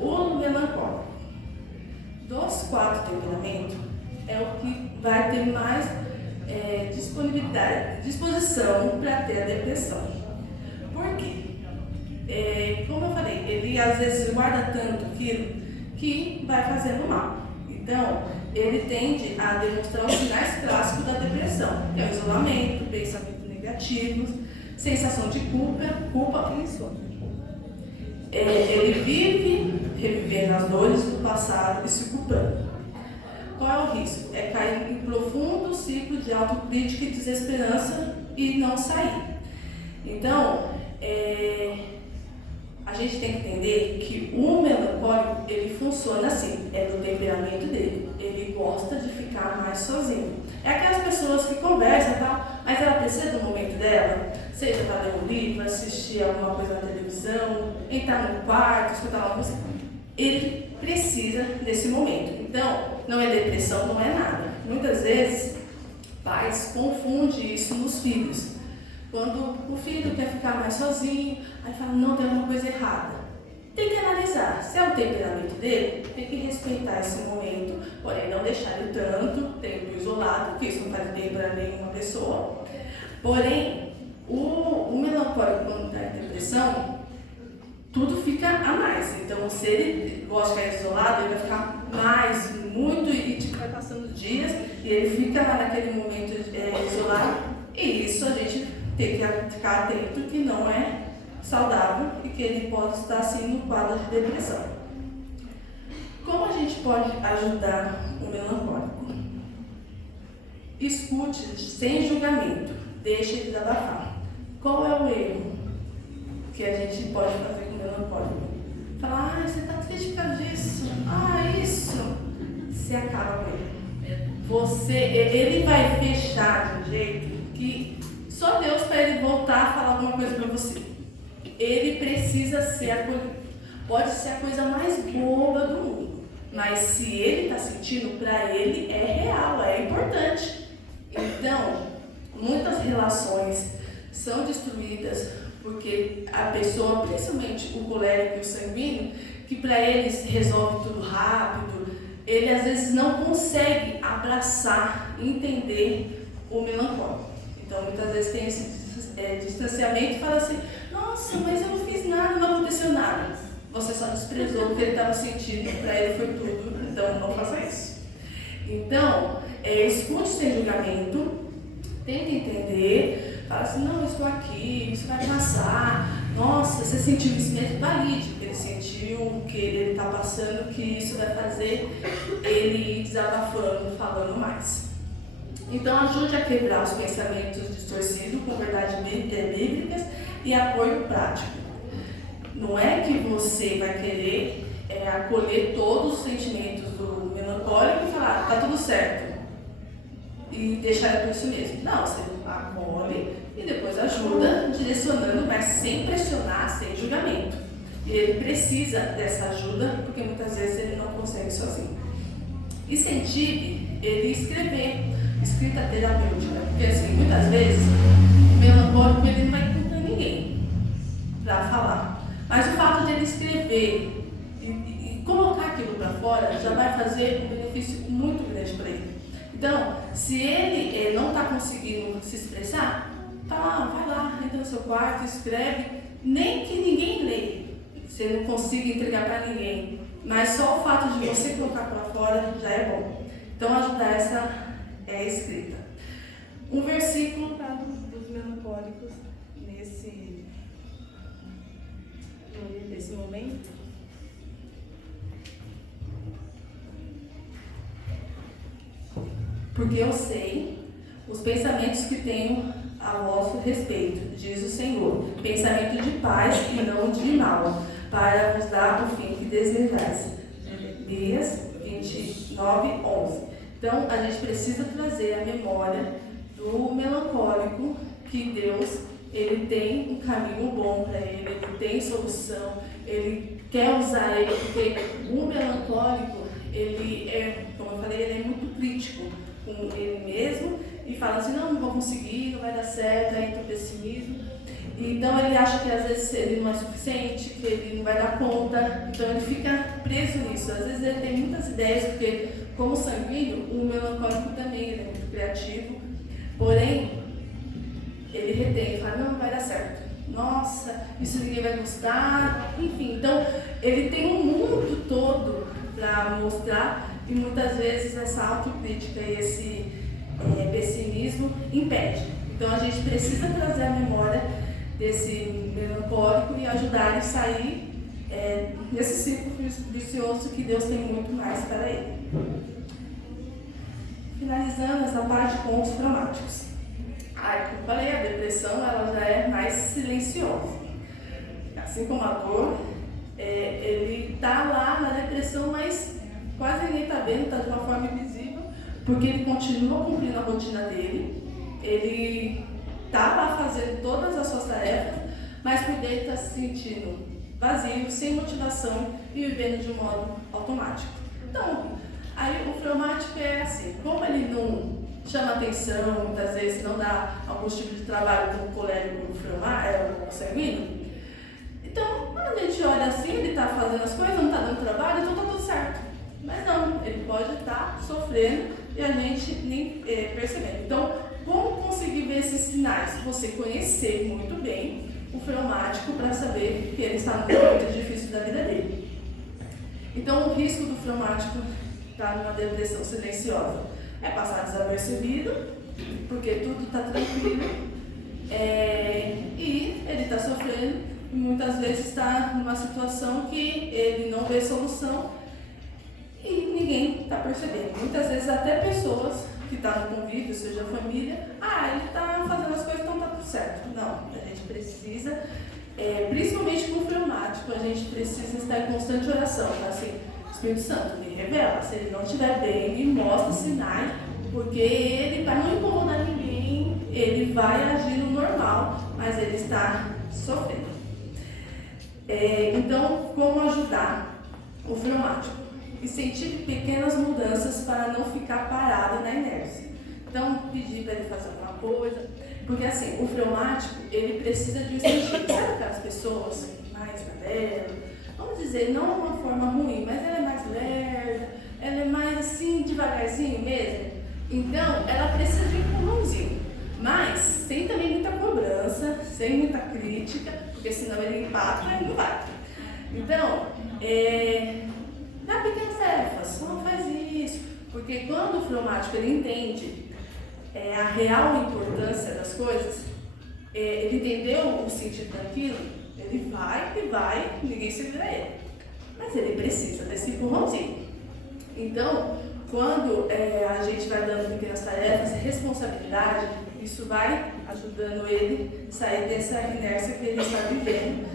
O melancólico. Dos 4 temperamentos, é o que vai ter mais disposição para ter a depressão. Por quê? Como eu falei, ele às vezes guarda tanto aquilo que vai fazendo mal. Então, ele tende a demonstrar os sinais clássicos da depressão, que é o isolamento, pensamentos negativos, sensação de culpa e insônia. Ele vive revivendo as dores do passado e se culpando. Qual é o risco? É cair em profundo ciclo de autocrítica e desesperança e não sair. Então, a gente tem que entender que o melancólico, ele funciona assim, é do temperamento dele. Ele gosta de ficar mais sozinho. É aquelas pessoas que conversam e tal, mas ela precisa do momento dela, seja para ler um livro, assistir alguma coisa na televisão, entrar no quarto, escutar uma música. Ele precisa desse momento. Então, não é depressão, não é nada. Muitas vezes, pais confundem isso nos filhos. Quando o filho quer ficar mais sozinho, aí fala, não, tem alguma coisa errada. Tem que analisar. Se é o temperamento dele, tem que respeitar esse momento, porém não deixar ele tanto tempo isolado, porque isso não faz bem para nenhuma pessoa. Porém, o melancólico, quando está em depressão, tudo fica a mais. Então, se ele gosta de ficar isolado, ele vai ficar mais, muito, e tipo, vai passando dias, e ele fica lá naquele momento isolado, e isso a gente tem que ficar atento que não é saudável e que ele pode estar assim no quadro de depressão. Como a gente pode ajudar o melancólico? Escute sem julgamento, deixe ele desabafar. Qual é o erro que a gente pode fazer com o melancólico? Falar, você está triste por causa disso, isso, você acaba com ele. Ele vai fechar de um jeito que só Deus para ele voltar a falar alguma coisa para você. Ele precisa ser acolhido. Pode ser a coisa mais boba do mundo, mas se ele está sentindo, para ele é real, é importante. Então, muitas relações são destruídas porque a pessoa, principalmente o colérico e o sanguíneo, que para eles resolve tudo rápido, ele às vezes não consegue abraçar, entender o melancólico. Então, muitas vezes tem esse distanciamento e fala assim, nossa, mas eu não fiz nada, não aconteceu nada. Você só desprezou o que ele estava sentindo, para ele foi tudo, então não faça isso. Então, escute sem julgamento, tente entender, fala assim, não, eu estou aqui, isso vai passar, nossa, você sentiu isso mesmo, valide que ele sentiu, o que ele está passando, que isso vai fazer ele ir desabafando, falando mais. Então, ajude a quebrar os pensamentos distorcidos com verdades bíblicas e apoio prático. Não é que você vai querer acolher todos os sentimentos do melancólico e falar, tá tudo certo, e deixar por isso mesmo. Não, você acolhe e depois ajuda, direcionando, mas sem pressionar, sem julgamento. E ele precisa dessa ajuda, porque muitas vezes ele não consegue sozinho. Incentive ele escrever. Escrita terapêutica, porque assim, muitas vezes o melancólico ele não vai encontrar ninguém para falar, mas o fato de ele escrever e colocar aquilo para fora já vai fazer um benefício muito grande para ele. Então, se ele não está conseguindo se expressar, tá lá, vai lá, entra no seu quarto, escreve, nem que ninguém leia, você não consiga entregar para ninguém, mas só o fato de você colocar para fora já é bom. Então, ajudar essa escrita. Um versículo para os melancólicos nesse momento. Porque eu sei os pensamentos que tenho a vosso respeito, diz o Senhor, pensamento de paz e não de mal, para vos dar o fim que desejais. Jeremias 29:11. 9:11. Então, a gente precisa trazer a memória do melancólico, que Deus, ele tem um caminho bom para ele, ele tem solução, ele quer usar ele, porque o melancólico, ele é, como eu falei, ele é muito crítico com ele mesmo e fala assim, não vou conseguir, não vai dar certo, aí entra o pessimismo. Então ele acha que às vezes ele não é suficiente, que ele não vai dar conta, então ele fica preso nisso. Às vezes ele tem muitas ideias, porque como sanguíneo, o melancólico também ele é muito criativo, porém ele retém, fala, não vai dar certo. Nossa, isso ninguém vai gostar, enfim, então ele tem um mundo todo para mostrar e muitas vezes essa autocrítica e esse pessimismo impede. Então a gente precisa trazer a memória desse melancólico e ajudar ele a sair desse ciclo vicioso que Deus tem muito mais para ele. Finalizando essa parte com os traumáticos. Como eu falei, a depressão ela já é mais silenciosa. Assim como a dor, ele está lá na depressão, mas quase ninguém está vendo, está de uma forma invisível, porque ele continua cumprindo a rotina dele, ele está lá fazendo todas as suas tarefas, mas por dentro está se sentindo vazio, sem motivação e vivendo de um modo automático. Então, aí o fleumático é assim, como ele não chama atenção, muitas vezes não dá alguns tipos de trabalho como o colérico, o sanguíneo. Então, quando a gente olha assim, ele está fazendo as coisas, não está dando trabalho, então está tudo certo. Mas não, ele pode estar sofrendo e a gente nem percebendo. Então, como conseguir ver esses sinais? Você conhecer muito bem o fleumático para saber que ele está num momento difícil da vida dele. Então, o risco do fleumático estar numa depressão silenciosa é passar desapercebido, porque tudo está tranquilo, e ele está sofrendo e muitas vezes está numa situação que ele não vê solução e ninguém está percebendo. Muitas vezes até pessoas que estão no convívio, seja a família, ele está fazendo as coisas, então está tudo certo. Não, a gente precisa, principalmente com o fleumático, a gente precisa estar em constante oração, tá? Assim, Espírito Santo me revela, se ele não estiver bem, me mostra sinais, porque ele, para não incomodar ninguém, ele vai agir no normal, mas ele está sofrendo. Então, como ajudar o fleumático? Incentive pequenas mudanças para não ficar parado na inércia. Então, pedir para ele fazer alguma coisa, porque assim, o fleumático, ele precisa de um incentivo. Sabe aquelas pessoas mais na dela? Vamos dizer, não uma forma ruim, mas ela é mais lerda, ela é mais assim, devagarzinho mesmo. Então, ela precisa de um empurrãozinho, mas sem também muita cobrança, sem muita crítica, porque senão ele empata e não vai. Então, dá pequenas tarefas, só faz isso, porque quando o fleumático ele entende a real importância das coisas, ele entendeu o sentido daquilo, ele vai, ninguém segura ele. Mas ele precisa desse empurrãozinho. Então, quando a gente vai dando pequenas tarefas, responsabilidade, isso vai ajudando ele a sair dessa inércia que ele está vivendo,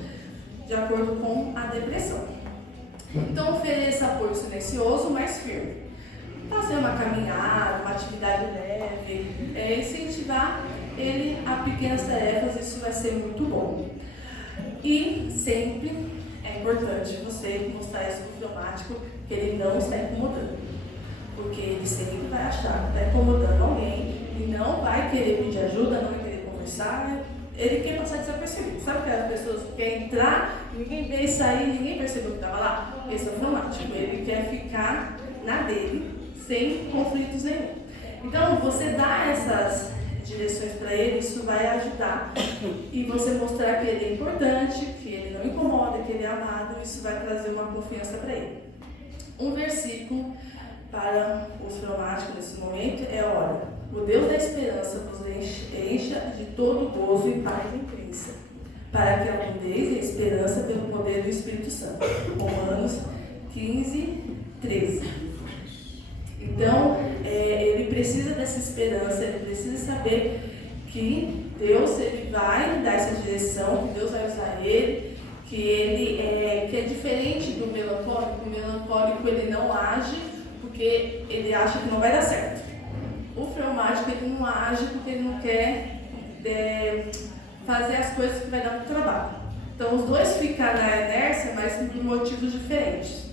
de acordo com a depressão. Então, ofereça apoio silencioso, mas firme. Fazer uma caminhada, uma atividade leve, incentivar ele a pequenas tarefas, isso vai ser muito bom. E sempre é importante você mostrar isso pro fleumático, que ele não está incomodando. Porque ele sempre vai achar que está incomodando alguém e não vai querer pedir ajuda, não vai querer conversar, né? Ele quer passar desapercebido. Sabe aquelas pessoas que querem entrar, ninguém vê isso aí, ninguém percebeu que estava lá? Esse é o fleumático, ele quer ficar na dele, sem conflitos nenhum. Então, você dá essas direções para ele, isso vai ajudar. E você mostrar que ele é importante, que ele não incomoda, que ele é amado, isso vai trazer uma confiança para ele. Um versículo para os fleumáticos nesse momento é: olha, o Deus da esperança vos encha de todo gozo e paz em Cristo, para que abundeis em esperança pelo poder do Espírito Santo. Romanos 15:13. Então, ele precisa dessa esperança, ele precisa saber que Deus ele vai dar essa direção, que Deus vai usar ele, que ele que é diferente do melancólico. O melancólico ele não age porque ele acha que não vai dar certo. O fleumático, ele não age porque ele não quer fazer as coisas que vai dar muito trabalho. Então, os dois ficam na inércia, mas por motivos diferentes.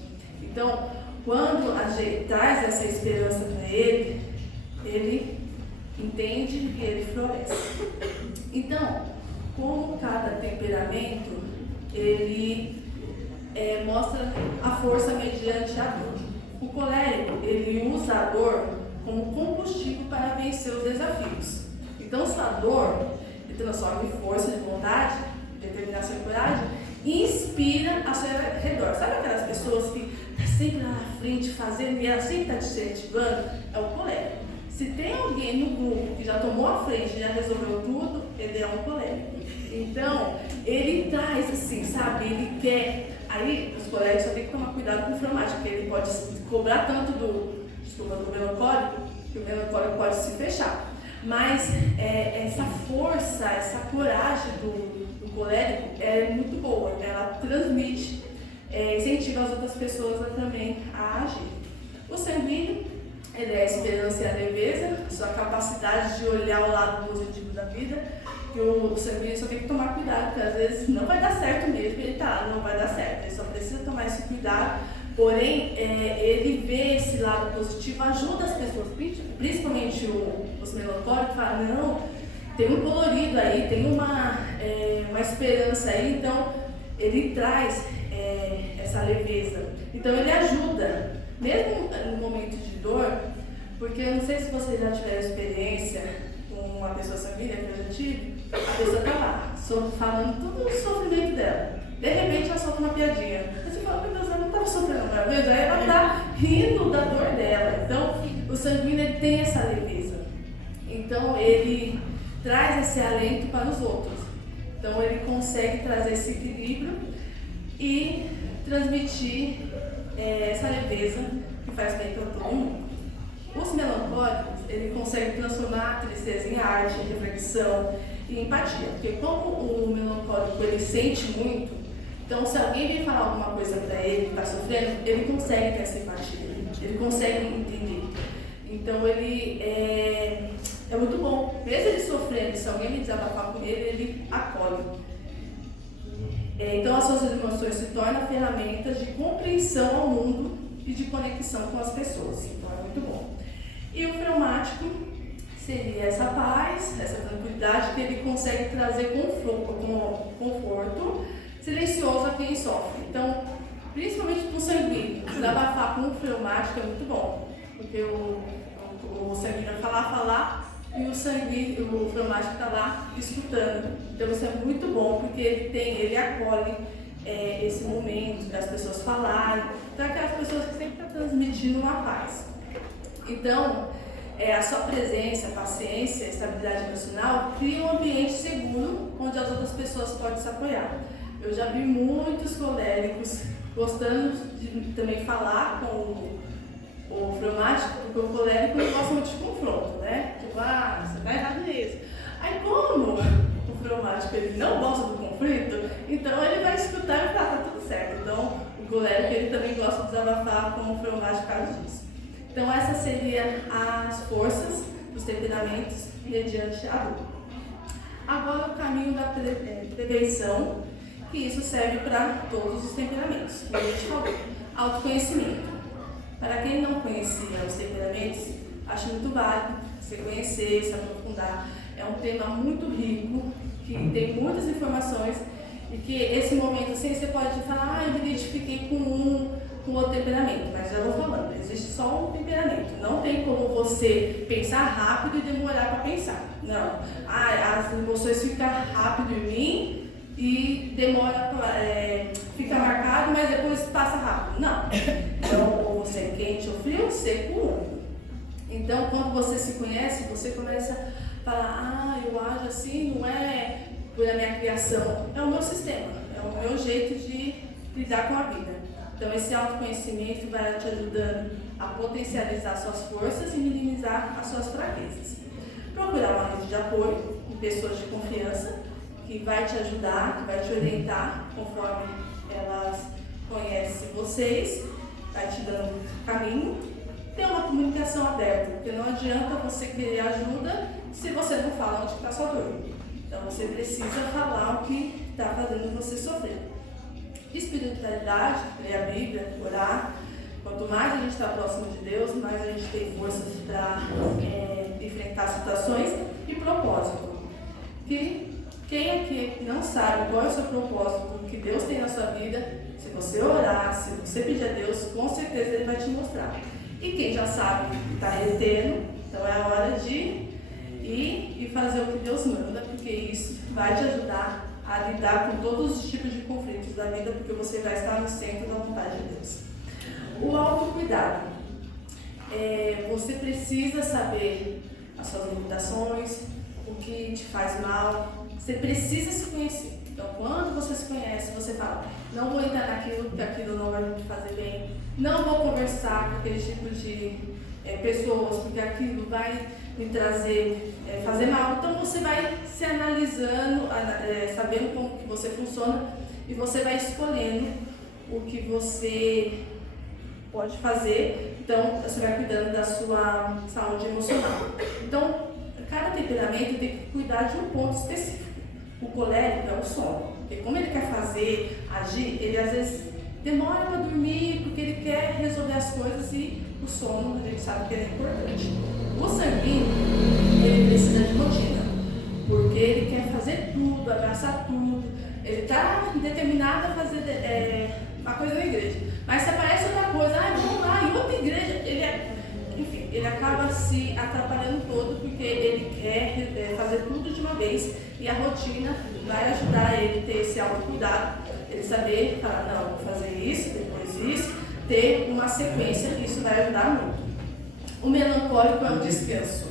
Então, quando a gente traz essa esperança para ele, ele entende e ele floresce. Então, como cada temperamento, ele mostra a força mediante a dor. O colérico, ele usa a dor como combustível para vencer os desafios. Então, sua dor, ele transforma em força de vontade, determinação e coragem, e inspira ao seu redor. Sabe aquelas pessoas que estão sempre lá na frente fazendo e ela sempre está te incentivando? É o colérico. Se tem alguém no grupo que já tomou a frente e já resolveu tudo, ele é um colérico. Então, ele traz assim, sabe? Ele quer. Aí, os coléricos só tem que tomar cuidado com o fleumático, porque ele pode cobrar tanto do melancólico, que o melancólico pode se fechar. Mas essa força, essa coragem do colérico é muito boa. Ela transmite, incentiva as outras pessoas também a agir. O sanguíneo, ele é a esperança e a leveza, sua capacidade de olhar o lado positivo da vida. Que o sanguíneo só tem que tomar cuidado, porque às vezes não vai dar certo mesmo, ele tá lá, não vai dar certo, ele só precisa tomar esse cuidado. Porém, ele vê esse lado positivo, ajuda as pessoas, principalmente os melancólicos, fala, não, tem um colorido aí, tem uma esperança aí, então ele traz essa leveza. Então ele ajuda, mesmo no momento de dor, porque eu não sei se vocês já tiveram experiência com uma pessoa sanguínea que eu já tive, a pessoa está lá, falando todo o sofrimento dela. De repente ela solta uma piadinha. Você fala, meu Deus, ela não estava sofrendo uma vez, aí ela está rindo da dor dela. Então, o sanguíneo tem essa leveza. Então, ele traz esse alento para os outros. Então, ele consegue trazer esse equilíbrio e transmitir essa leveza que faz bem para todo mundo. Os melancólicos, ele consegue transformar a tristeza em arte, em reflexão e empatia. Porque como o melancólico, ele sente muito, então se alguém vem falar alguma coisa para ele que está sofrendo, ele consegue ter essa empatia, ele consegue entender. Então ele é muito bom. Mesmo ele sofrendo, se alguém me desabafar com ele acolhe. Então as suas emoções se tornam ferramentas de compreensão ao mundo e de conexão com as pessoas. Então é muito bom. E o fleumático seria essa paz, essa tranquilidade que ele consegue trazer conforto silencioso a quem sofre. Então, principalmente para o sanguíneo, desabafar com o fleumático é muito bom, porque o sanguíneo vai falar e o fleumático está lá escutando. Então isso é muito bom, porque ele acolhe esse momento das pessoas falarem, então aquelas pessoas que sempre estão transmitindo uma paz. Então, a sua presença, paciência, estabilidade emocional cria um ambiente seguro onde as outras pessoas podem se apoiar. Eu já vi muitos coléricos gostando de também falar com o fleumático, porque o colérico não gosta muito de confronto, né? Tipo, você tá errado nisso. Aí como o fleumático ele não gosta do conflito, então ele vai escutar e falar, tá tudo certo. Então o colérico ele também gosta de desabafar com o fleumático por causa disso. Então essas seriam as forças dos temperamentos mediante a dor. Agora o caminho da prevenção, que isso serve para todos os temperamentos, como a gente falou. Autoconhecimento. Para quem não conhecia os temperamentos, acho muito válido você conhecer, se aprofundar. É um tema muito rico, que tem muitas informações e que esse momento assim você pode falar, eu me identifiquei com outro temperamento, mas já vou falando, existe só um temperamento, não tem como você pensar rápido e demorar para pensar, não. As emoções ficam rápido em mim e demora, fica marcado, mas depois passa rápido, não. Então, ou você é quente ou frio, seco ou úmido. Então, quando você se conhece, você começa a falar, eu ajo assim, não é por a minha criação, é o meu sistema, é o meu jeito de lidar com a vida. Então, esse autoconhecimento vai te ajudando a potencializar suas forças e minimizar as suas fraquezas. Procurar uma rede de apoio com pessoas de confiança que vai te ajudar, que vai te orientar conforme elas conhecem vocês, vai te dando caminho. ter uma comunicação aberta, porque não adianta você querer ajuda se você não fala onde está sua dor. Então você precisa falar o que está fazendo você sofrer. Espiritualidade, ler a Bíblia, orar. Quanto mais a gente está próximo de Deus, mais a gente tem forças para enfrentar situações e propósito. Quem aqui não sabe qual é o seu propósito, o que Deus tem na sua vida, se você orar, se você pedir a Deus, com certeza Ele vai te mostrar. E quem já sabe que está retendo, então é a hora de ir e fazer o que Deus manda, porque isso vai te ajudar a lidar com todos os tipos de conflitos da vida, porque você vai estar no centro da vontade de Deus. O autocuidado. Você precisa saber as suas limitações, o que te faz mal. Você precisa se conhecer. Então, quando você se conhece, você fala, não vou entrar naquilo, porque aquilo não vai me fazer bem. Não vou conversar com aquele tipo de pessoas, porque aquilo vai me trazer, fazer mal. Então, você vai se analisando, sabendo como que você funciona, e você vai escolhendo o que você pode fazer. Então, você vai cuidando da sua saúde emocional. Então, cada temperamento tem que cuidar de um ponto específico. O colérico é o sono, porque como ele quer fazer, agir, ele às vezes demora para dormir, porque ele quer resolver as coisas, e o sono, a gente sabe que é importante. O sanguíneo, ele precisa de rotina, porque ele quer fazer tudo, abraçar tudo, ele está determinado a fazer uma coisa na igreja, mas se aparece outra coisa, vamos lá, em outra igreja, ele acaba se atrapalhando todo, porque ele quer fazer tudo de uma vez, e a rotina vai ajudar ele a ter esse autocuidado, ele saber falar, não, vou fazer isso, depois isso, ter uma sequência, isso vai ajudar muito. O melancólico é o descanso.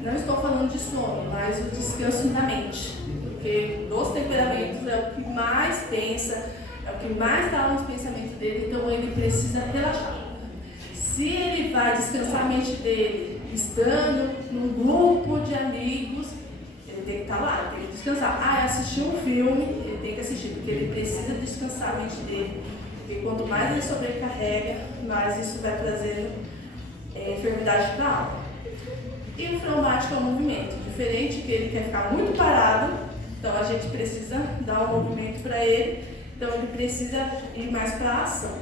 Não estou falando de sono, mas o descanso da mente, porque dos temperamentos é o que mais pensa, é o que mais está nos pensamentos dele, então ele precisa relaxar. Se ele vai descansar a mente dele estando num grupo de amigos, ele tem que estar lá, ele tem que descansar. Assistir um filme, ele tem que assistir, porque ele precisa descansar a mente dele. Porque quanto mais ele sobrecarrega, mais isso vai trazendo enfermidade para a alma. E o fleumático é um movimento diferente, que ele quer ficar muito parado, então a gente precisa dar um movimento para ele, então ele precisa ir mais para a ação.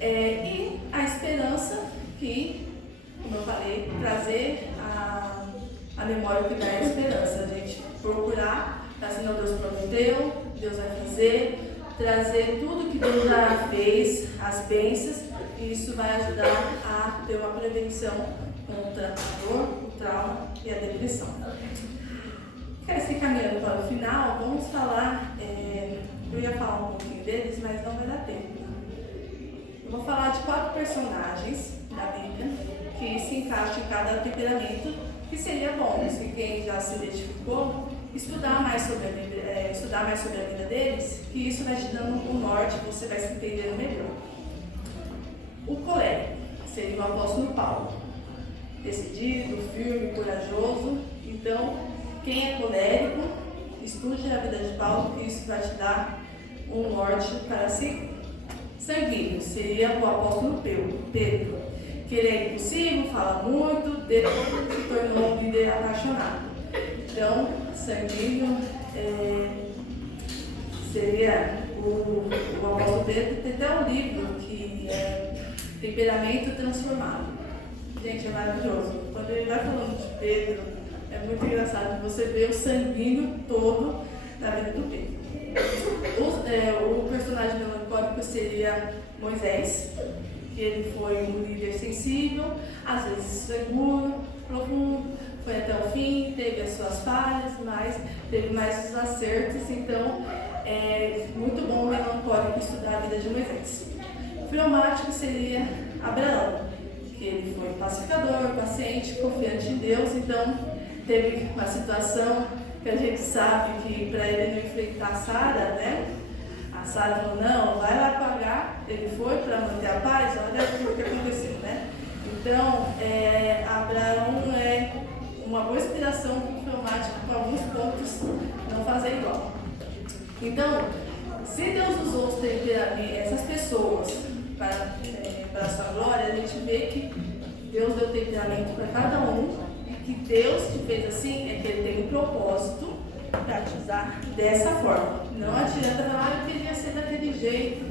E a esperança, que, como eu falei, trazer a memória que dá a esperança, a gente procurar, assim, não, Deus prometeu, Deus vai fazer, trazer tudo que Deus já fez, as bênçãos, e isso vai ajudar a ter uma prevenção contra a dor, o trauma e a depressão. Quero seguir caminhando para o final, vamos falar, eu ia falar um pouquinho deles, mas não vai dar tempo. Eu vou falar de 4 personagens da Bíblia que se encaixam em cada temperamento, que seria bom, se quem já se identificou, estudar mais sobre a vida deles, que isso vai te dando um norte, você vai se entendendo melhor. O colérico seria o apóstolo Paulo, decidido, firme, corajoso. Então, quem é colérico, estude a vida de Paulo, que isso vai te dar um norte para seguir. Sanguíneo seria o apóstolo Pedro, que ele é impulsivo, fala muito, depois se tornou um líder apaixonado. Então, sanguíneo seria o apóstolo Pedro. Tem até um livro que é Temperamento Transformado. Gente, é maravilhoso. Quando ele vai falando de Pedro, é muito engraçado você ver o sanguíneo todo da vida do Pedro. O personagem melancólico seria Moisés, que ele foi um líder sensível, às vezes seguro, profundo, foi até o fim, teve as suas falhas, mas teve mais os acertos. Então é muito bom o melancólico estudar a vida de Moisés. O fleumático seria Abraão, que ele foi pacificador, paciente, confiante em Deus. Então teve uma situação que a gente sabe que para ele não enfrentar Sara, né? A Sara falou, não, vai lá pagar. Ele foi para manter a paz, olha o que aconteceu, né? Então, Abraão é uma boa inspiração para o fleumático, para alguns pontos, não fazer igual. Então, se Deus usou essas pessoas para a sua glória, Ele Deus deu temperamento para cada um, e que Deus te fez assim é que Ele tem um propósito para te usar dessa forma. Não adianta falar, eu queria ser daquele jeito.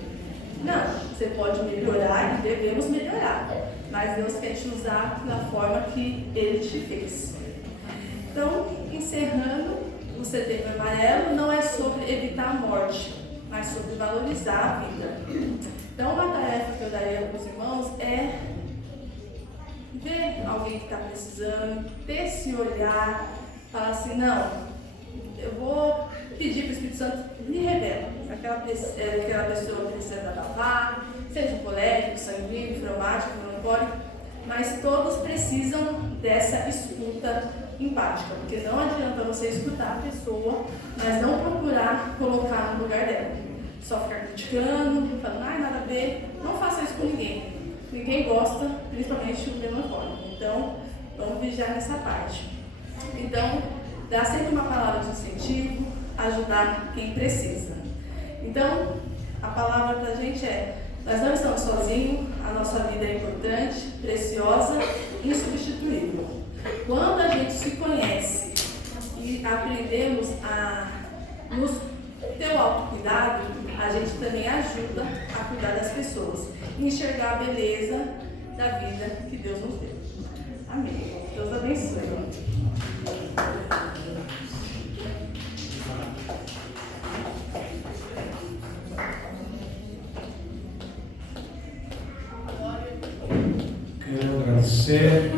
Não, você pode melhorar e devemos melhorar, mas Deus quer te usar da forma que Ele te fez. Então, encerrando, o Setembro Amarelo não é sobre evitar a morte, mas sobre valorizar a vida. Então, uma tarefa que eu daria para os irmãos é ver alguém que está precisando, ter esse olhar, falar assim, não, eu vou pedir para o Espírito Santo, me revela. Aquela pessoa precisa lavar, seja colérico, sanguíneo, fleumático, melancólico, mas todos precisam dessa escuta empática, porque não adianta você escutar a pessoa, mas não procurar colocar no lugar dela. Só ficar criticando, falando, nada a ver, não faça isso com ninguém. Ninguém gosta, principalmente o melancólico. Então, vamos vigiar nessa parte. Então, dá sempre uma palavra de incentivo, ajudar quem precisa. Então, a palavra para a gente é, nós não estamos sozinhos, a nossa vida é importante, preciosa e insubstituível. Quando a gente se conhece e aprendemos a nos ter o autocuidado, a gente também ajuda a cuidar das pessoas e enxergar a beleza da vida que Deus nos deu. Amém. Deus abençoe. Quero agradecer